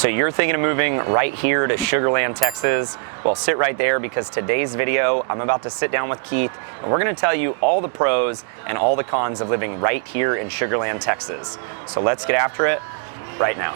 So you're thinking of moving right here to Sugar Land, Texas? Well, sit right there because today's video, I'm about to sit down with Keith and we're gonna tell you all the pros and all the cons of living right here in Sugar Land, Texas. So let's get after it right now.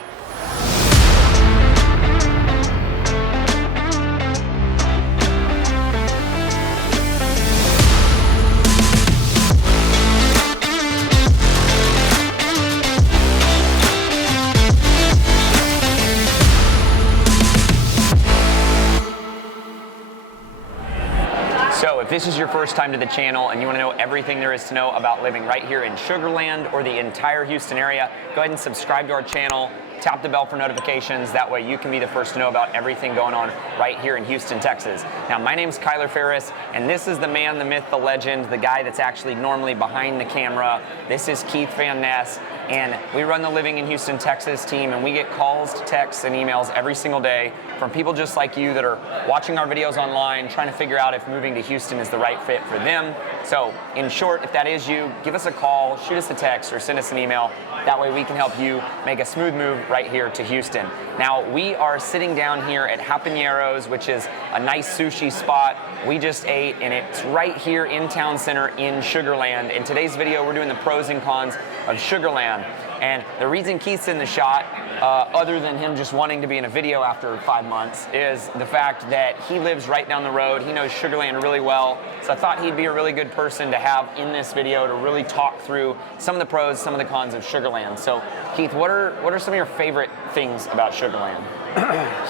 So if this is your first time to the channel and you want to know everything there is to know about living right here in Sugar Land or the entire Houston area, go ahead and subscribe to our channel, tap the bell for notifications. That way you can be the first to know about everything going on right here in Houston, Texas. Now, my name's Ferris, and this is the man, the myth, the legend, the guy that's actually normally behind the camera. This is Keith Van Ness, and we run the Living in Houston, Texas team, and we get calls, texts, and emails every single day from people just like you that are watching our videos online, trying to figure out if moving to Houston is the right fit for them. So, in short, if that is you, give us a call, shoot us a text, or send us an email. That way we can help you make a smooth move right here to Houston. Now, we are sitting down here at Habaneros, which is a nice sushi spot. We just ate, and it's right here in Town Center in Sugar Land. In today's video, we're doing the pros and cons of Sugar Land. And the reason Keith's in the shot, other than him just wanting to be in a video after 5 months, is the fact that he lives right down the road. He knows Sugar Land really well. So I thought he'd be a really good person to have in this video to really talk through some of the pros, some of the cons of Sugar Land. So Keith, what are some of your favorite things about Sugar Land?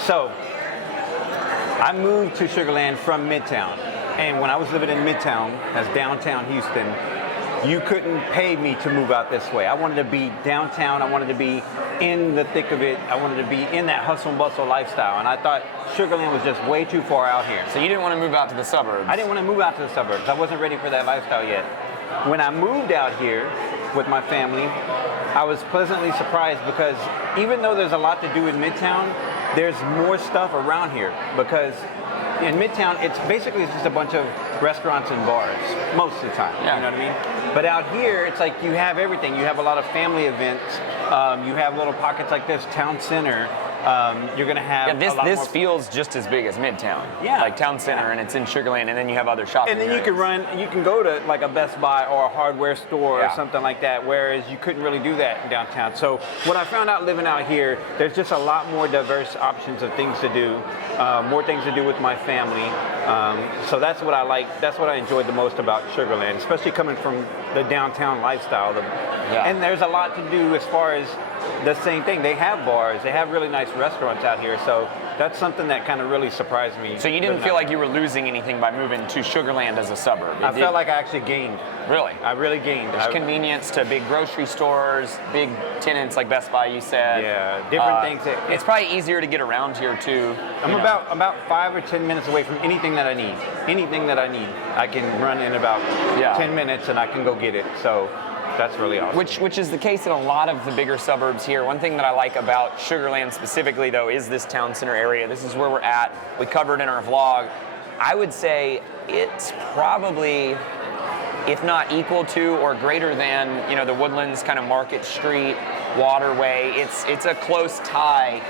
So I moved to Sugar Land from Midtown. And when I was living in Midtown, that's downtown Houston, you couldn't pay me to move out this way. I wanted to be downtown. I wanted to be in the thick of it. I wanted to be in that hustle and bustle lifestyle. And I thought Sugar Land was just way too far out here. So you didn't want to move out to the suburbs? I didn't want to move out to the suburbs. I wasn't ready for that lifestyle yet. When I moved out here with my family, I was pleasantly surprised because even though there's a lot to do in Midtown, there's more stuff around here because in Midtown, it's just a bunch of restaurants and bars most of the time. Yeah. You know what I mean? But out here, it's like you have everything. You have a lot of family events. You have little pockets like this, Town Center. You're gonna have this feels just as big as Midtown. Yeah. Like Town Center, and it's in Sugar Land, and then you have other shopping And then areas. you can go to like a Best Buy or a hardware store or something like that, whereas you couldn't really do that in downtown. So what I found out living out here, there's just a lot more diverse options of things to do, more things to do with my family. So that's what I like. That's what I enjoyed the most about Sugar Land, especially coming from the downtown lifestyle. And there's a lot to do as far as the same thing. They have bars. They have really nice restaurants out here. So that's something that kind of really surprised me. So you didn't feel like you were losing anything by moving to Sugar Land as a suburb? I felt like I actually gained. Really? I really gained. There's convenience to big grocery stores, big tenants like Best Buy, you said. Yeah, different things. It's probably easier to get around here too. I'm about 5 or 10 minutes away from anything that I need. Anything that I need, I can run in about 10 minutes and I can go get it. So that's really awesome. Which is the case in a lot of the bigger suburbs here. One thing that I like about Sugar Land specifically, though, is this Town Center area. This is where we're at. We covered in our vlog. I would say it's probably, if not equal to or greater than, the Woodlands kind of Market Street waterway. It's a close tie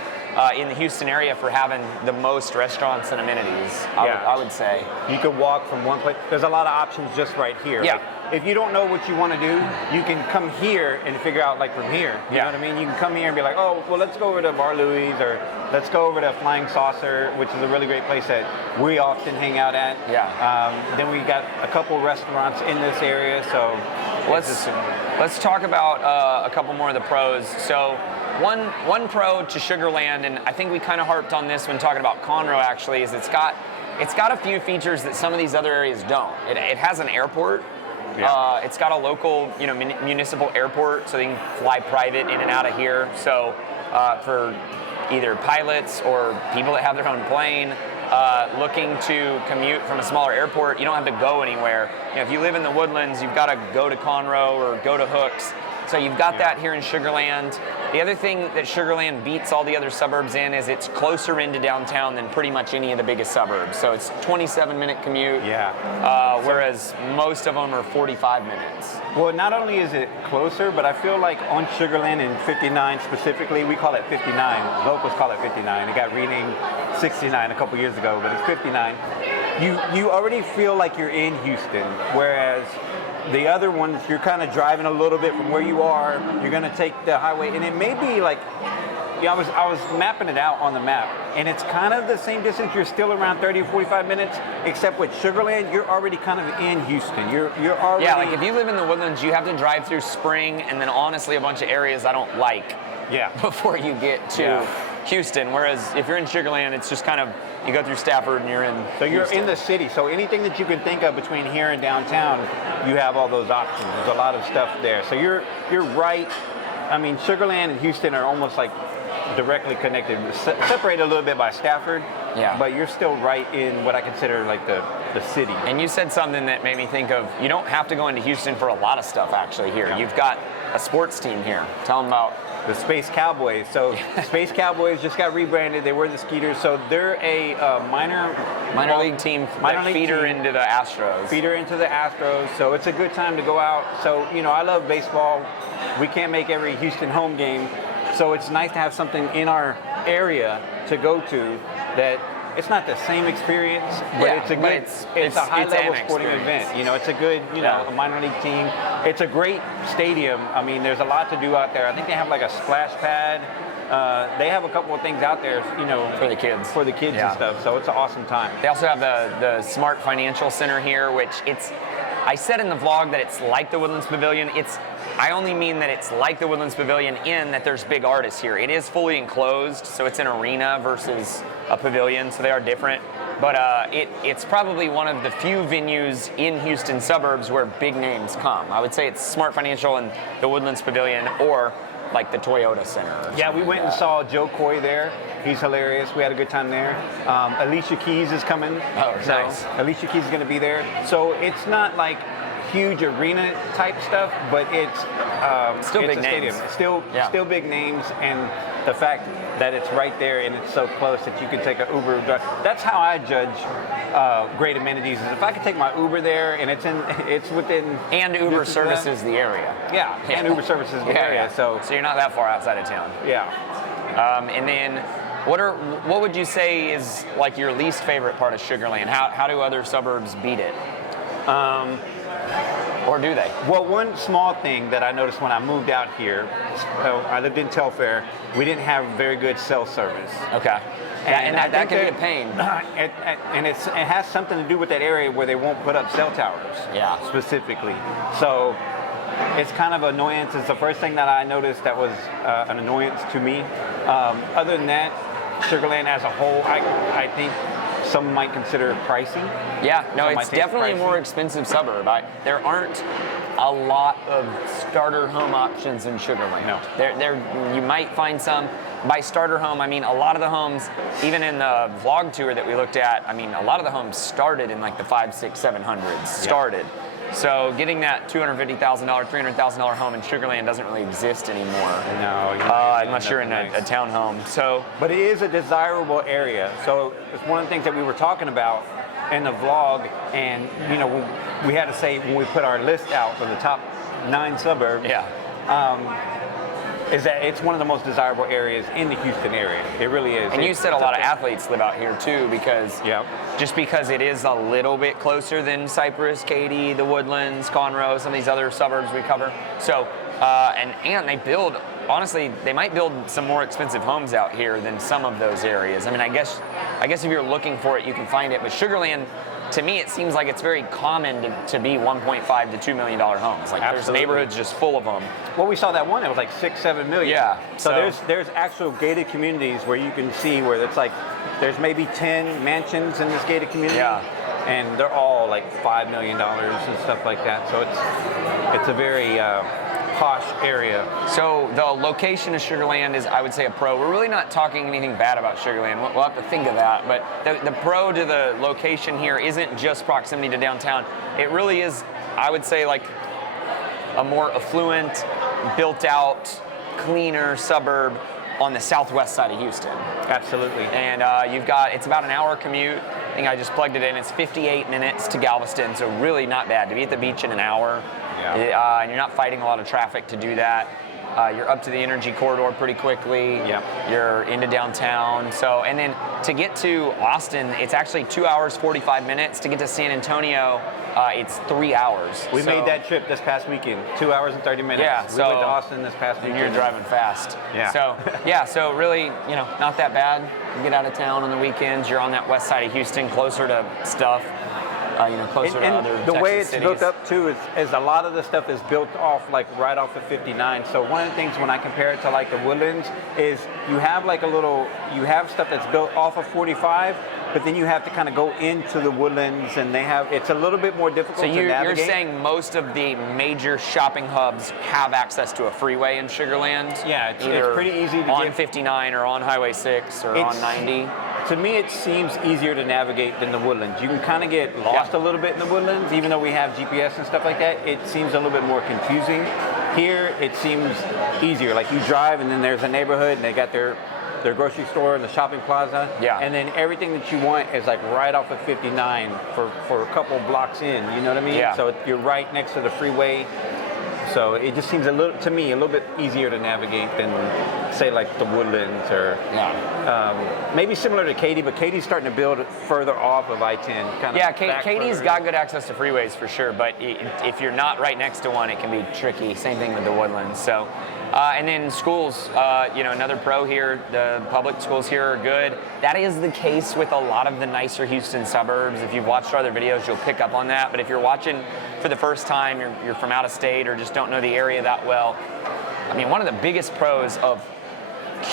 in the Houston area for having the most restaurants and amenities. I would say. You could walk from one place. There's a lot of options just right here. Yeah. Like, if you don't know what you want to do, you can come here and figure out like from here. You know what I mean? You can come here and be like, oh, well, let's go over to Bar Louie's or let's go over to Flying Saucer, which is a really great place that we often hang out at. Yeah. Then we got a couple restaurants in this area, so let's talk about a couple more of the pros. So one pro to Sugar Land, and I think we kind of harped on this when talking about Conroe actually, is it's got a few features that some of these other areas don't. It has an airport. Yeah. It's got a local, municipal airport, so they can fly private in and out of here. So for either pilots or people that have their own plane looking to commute from a smaller airport, you don't have to go anywhere. If you live in the Woodlands, you've got to go to Conroe or go to Hooks. So you've got that here in Sugar Land. The other thing that Sugar Land beats all the other suburbs in is it's closer into downtown than pretty much any of the biggest suburbs. So it's 27-minute commute. Yeah. Whereas most of them are 45 minutes. Well, not only is it closer, but I feel like on Sugar Land in 59 specifically, we call it 59. Locals call it 59. It got renamed 69 a couple years ago, but it's 59. You already feel like you're in Houston, whereas the other ones, you're kind of driving a little bit from where you are. You're going to take the highway, and it may be like, yeah, I was mapping it out on the map, and it's kind of the same distance. You're still around 30 or 45 minutes, except with Sugar Land, you're already kind of in Houston. You're already... Yeah, like if you live in the Woodlands, you have to drive through Spring, and then honestly a bunch of areas I don't like before you get to Houston. Whereas if you're in Sugar Land, it's just kind of, you go through Stafford and you're in So you're Houston. in the city. So anything that you can think of between here and downtown, you have all those options. There's a lot of stuff there. So you're right. I mean, Sugar Land and Houston are almost like directly connected, separated a little bit by Stafford. Yeah. But you're still right in what I consider like the city. And you said something that made me think of, you don't have to go into Houston for a lot of stuff actually here. Yeah. You've got a sports team here. Tell them about the Space Cowboys. So Space Cowboys just got rebranded. They were the Skeeters. So they're a minor league team, feeder team. into the Astros. Feeder into the Astros. So it's a good time to go out. So, you know, I love baseball. We can't make every Houston home game. So it's nice to have something in our area to go to that it's not the same experience, but it's a good, it's a high-level sporting event. You know, it's a good, you know, a minor league team. It's a great stadium. I mean, there's a lot to do out there. I think they have like a splash pad. They have a couple of things out there, you know, for the kids. And stuff. So it's an awesome time. They also have the Smart Financial Center here, which I said in the vlog that it's like the Woodlands Pavilion. I only mean that it's like the Woodlands Pavilion in that there's big artists here. It is fully enclosed, so it's an arena versus a pavilion, so they are different. But it's probably one of the few venues in Houston suburbs where big names come. I would say it's Smart Financial and the Woodlands Pavilion, or like the Toyota Center. Yeah, we went and saw Joe Coy there. He's hilarious. We had a good time there. Alicia Keys is coming. Oh, nice. Alicia Keys is going to be there. So it's not like huge arena type stuff, but it's still big names. Still big names, and the fact that it's right there and it's so close that you can take an Uber. That's how I judge great amenities. Is if I can take my Uber there and it's within. And Uber services the area. Yeah, and Uber services the area. So you're not that far outside of town. Yeah. And then, what would you say is like your least favorite part of Sugar Land? How do other suburbs beat it? Or do they? Well, one small thing that I noticed when I moved out here, I lived in Telfair, we didn't have very good cell service. Okay. And that can be a pain. And it has something to do with that area where they won't put up cell towers. Yeah. Specifically. So it's kind of an annoyance. It's the first thing that I noticed that was an annoyance to me. Other than that, Sugar Land as a whole, I think some might consider pricey. Yeah, no, it's definitely a more expensive suburb. There aren't a lot of starter home options in Sugar Land. No. You might find some. By starter home, I mean a lot of the homes, even in the vlog tour that we looked at, I mean a lot of the homes started in like the 500, 600, 700s, started. So getting that $250,000, $300,000 home in Sugar Land doesn't really exist anymore. No. Unless you're in a townhome. So, but it is a desirable area. So it's one of the things that we were talking about in the vlog, and you know, we had to say when we put our list out for the top 9 suburbs. Is that it's one of the most desirable areas in the Houston area. It really is. And you said a lot of athletes live out here too, because just because it is a little bit closer than Cypress, Katy, the Woodlands, Conroe, some of these other suburbs we cover. So, and they build, honestly, they might build some more expensive homes out here than some of those areas. I mean, I guess if you're looking for it, you can find it. But Sugar Land, to me, it seems like it's very common to be $1.5 to $2 million homes. Like there's neighborhoods just full of them. Well, we saw that one. It was like 6-7 million. Yeah. So there's actual gated communities where you can see where it's like there's maybe 10 mansions in this gated community. Yeah. And they're all like $5 million and stuff like that. So it's a very posh area. So the location of Sugar Land is, I would say, a pro. We're really not talking anything bad about Sugar Land. We'll have to think of that. But the pro to the location here isn't just proximity to downtown. It really is, I would say, like a more affluent, built out, cleaner suburb on the southwest side of Houston. Absolutely. And it's about an hour commute. I think I just plugged it in. It's 58 minutes to Galveston, so really not bad. To be at the beach in an hour, and you're not fighting a lot of traffic to do that. You're up to the energy corridor pretty quickly. Yep. You're into downtown. So, and then to get to Austin, it's actually 2 hours, 45 minutes. To get to San Antonio, it's 3 hours. We made that trip this past weekend, 2 hours and 30 minutes. Yeah, we went to Austin this past weekend. And you're driving fast. Yeah. So really, not that bad. You get out of town on the weekends. You're on that west side of Houston, closer to stuff. Closer to other the Texas way it's cities. built up too is a lot of the stuff is built off like right off of 59. So one of the things when I compare it to like the Woodlands is you have stuff that's built off of 45, but then you have to kind of go into the Woodlands, and it's a little bit more difficult to navigate. You're saying most of the major shopping hubs have access to a freeway in Sugar Land? Yeah, it's pretty easy to on 59 or on Highway 6 or on 90. To me, it seems easier to navigate than the Woodlands. You can kind of get lost a little bit in the Woodlands, even though we have GPS and stuff like that. It seems a little bit more confusing. Here, it seems easier. Like you drive, and then there's a neighborhood, and they got their grocery store and the shopping plaza. Yeah. And then everything that you want is like right off of 59 for a couple blocks in. You know what I mean? Yeah. So you're right next to the freeway. So it just seems a little bit easier to navigate than, say, like the Woodlands or maybe similar to Katy, but Katy's starting to build further off of I-10. Katy's got good access to freeways for sure, but if you're not right next to one, it can be tricky. Same thing with the Woodlands. So, and then schools, another pro here, the public schools here are good. That is the case with a lot of the nicer Houston suburbs. If you've watched our other videos, you'll pick up on that. But if you're watching for the first time, you're from out of state or just don't know the area that well, I mean, one of the biggest pros of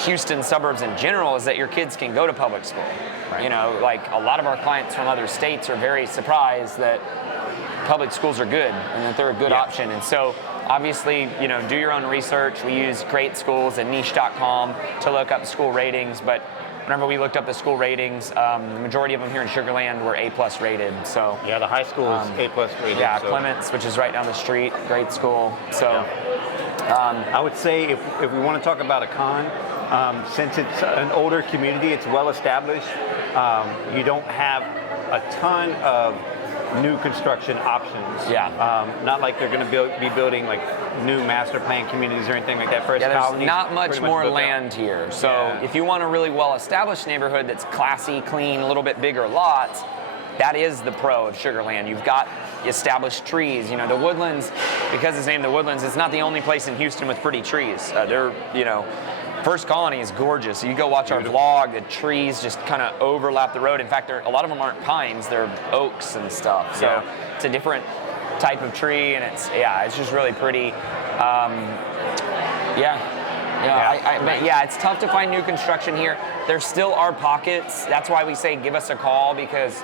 Houston suburbs in general is that your kids can go to public school. Right. Like a lot of our clients from other states are very surprised that public schools are good and that they're a good option. And so obviously, do your own research. We use Great Schools and niche.com to look up school ratings, but whenever we looked up the school ratings, the majority of them here in Sugar Land were A+ rated. So yeah, the high school is A+ rated. Yeah, so. Clements, which is right down the street, great school. So I would say if we want to talk about a con, since it's an older community, it's well established. You don't have a ton of new construction options. Yeah. Not like they're going to be building like new master plan communities or anything like that. First there's not much more land here. So if you want a really well-established neighborhood that's classy, clean, a little bit bigger lots, that is the pro of Sugar Land. You've got established trees. The Woodlands, because it's named the Woodlands, it's not the only place in Houston with pretty trees. First Colony is gorgeous. You go watch our vlog, the trees just kind of overlap the road. In fact, a lot of them aren't pines, they're oaks and stuff. So it's a different type of tree, and it's just really pretty. It's tough to find new construction here. There still are pockets. That's why we say give us a call, because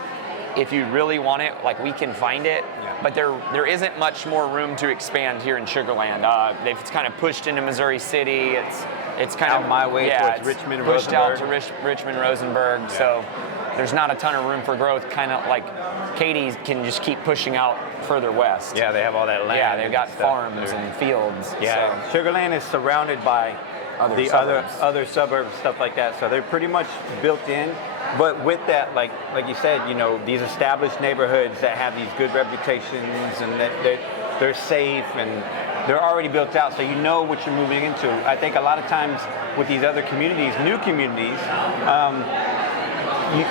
if you really want it, like, we can find it. But there isn't much more room to expand here in Sugar Land. They've kind of pushed into Missouri City. It's kind out of my way towards Richmond, pushed Rosenberg. out to Richmond, Rosenberg. Yeah. So there's not a ton of room for growth. Kind of like Katy can just keep pushing out further west. Yeah, they have all that land. Yeah, they've got farms and fields. Yeah, so. Sugar Land is surrounded by other suburbs, stuff like that. So they're pretty much built in. But with that, like you said, these established neighborhoods that have these good reputations and that they're safe and they're already built out, so you know what you're moving into. I think a lot of times with these other communities, new communities,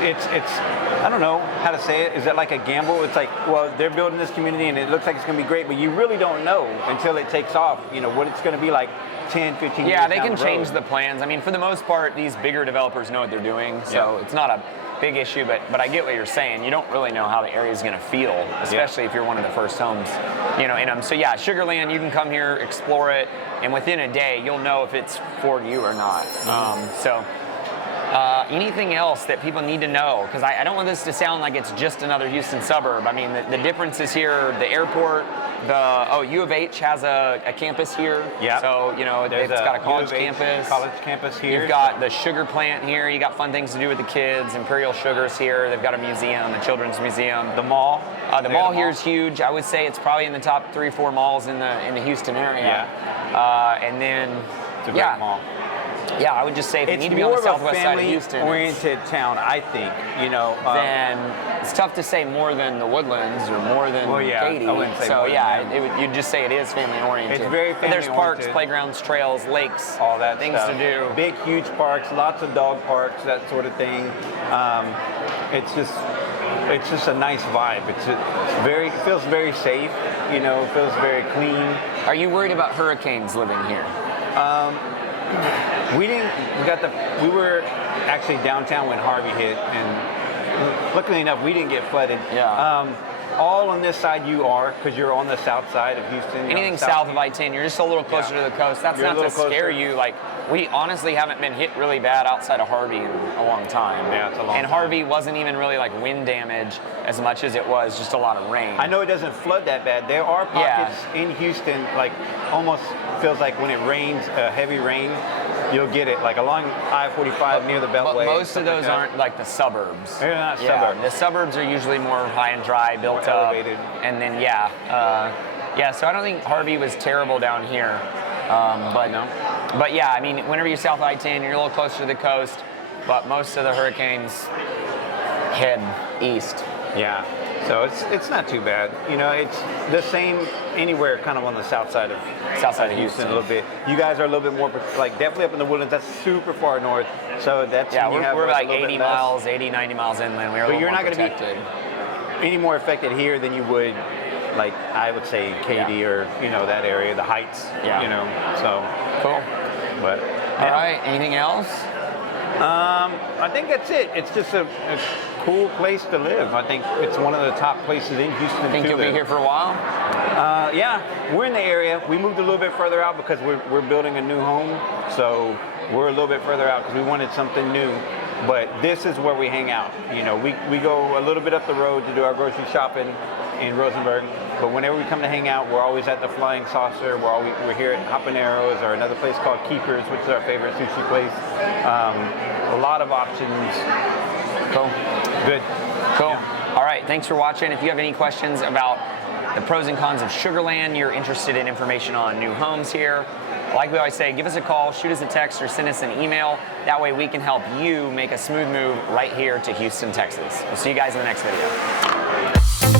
it's I don't know how to say it. Is that like a gamble? It's like, well, they're building this community and it looks like it's going to be great, but you really don't know until it takes off, what it's going to be like 10, 15 years Yeah, they down can the change road. the plans. I mean, for the most part, these bigger developers know what they're doing, so it's not a big issue, but I get what you're saying. You don't really know how the area is going to feel, especially if you're one of the first homes, in them. So yeah, Sugar Land, you can come here, explore it, and within a day, you'll know if it's for you or not. Anything else that people need to know? Because I don't want this to sound like it's just another Houston suburb. I mean, the difference is here, the airport, U of H has a campus here. Yeah. So, you know, it's got a college campus. College campus here. You've got the sugar plant here. You got fun things to do with the kids. Imperial Sugars here. They've got a museum, a children's museum. The mall. The mall here is huge. I would say it's probably in the top 3 or 4 malls in the Houston area. Yeah. And then, It's a great mall. Yeah, I would just say if you need to be on the southwest side of Houston, oriented town, I think. You know, then it's tough to say more than the Woodlands or more than Katy. I wouldn't say so more you'd just say it is family oriented. It's very family There's parks, oriented. Playgrounds, trails, lakes, all that things stuff. to do. Big, huge parks, lots of dog parks, that sort of thing. It's just a nice vibe. It feels very safe. You know, it feels very clean. Are you worried about hurricanes living here? We were actually downtown when Harvey hit, and luckily enough, we didn't get flooded. Yeah. All on this side you are, because you're on the south side of Houston. Anything south of I-10, you're just a little closer to the coast. That's not to scare you. Like, we honestly haven't been hit really bad outside of Harvey in a long time. Yeah, it's a long time. And Harvey wasn't even really like wind damage as much as it was just a lot of rain. I know it doesn't flood that bad. There are pockets in Houston, like almost feels like when it rains, heavy rain, you'll get it, like along I-45 near the Beltway. But most of those aren't like the suburbs. They're not suburbs. The surbs are usually more high and dry, built up. Elevated. And then, so I don't think Harvey was terrible down here. But yeah, I mean, whenever you're south of I-10, you're a little closer to the coast, but most of the hurricanes head east. Yeah, so it's not too bad. You know, it's the same anywhere kind of on the south side of Houston a little bit. You guys are a little bit more, like definitely up in the Woodlands. That's super far north. So that's we're like 80 miles, 80, 90 miles inland. But you're not going to be any more affected here than you would, like I would say Katy or that area, the Heights. Yeah. So cool. But all right, anything else? I think that's it. It's just a cool place to live. I think it's one of the top places in Houston. Think you'll be here for a while? Yeah, we're in the area. We moved a little bit further out because we're building a new home. So we're a little bit further out because we wanted something new. But this is where we hang out. We go a little bit up the road to do our grocery shopping in Rosenberg. But whenever we come to hang out, we're always at the Flying Saucer. We're here at Habaneros or another place called Keepers, which is our favorite sushi place. A lot of options. Cool. Good. Cool. Yeah. All right. Thanks for watching. If you have any questions about the pros and cons of Sugar Land, you're interested in information on new homes here, like we always say, give us a call, shoot us a text, or send us an email. That way we can help you make a smooth move right here to Houston, Texas. We'll see you guys in the next video.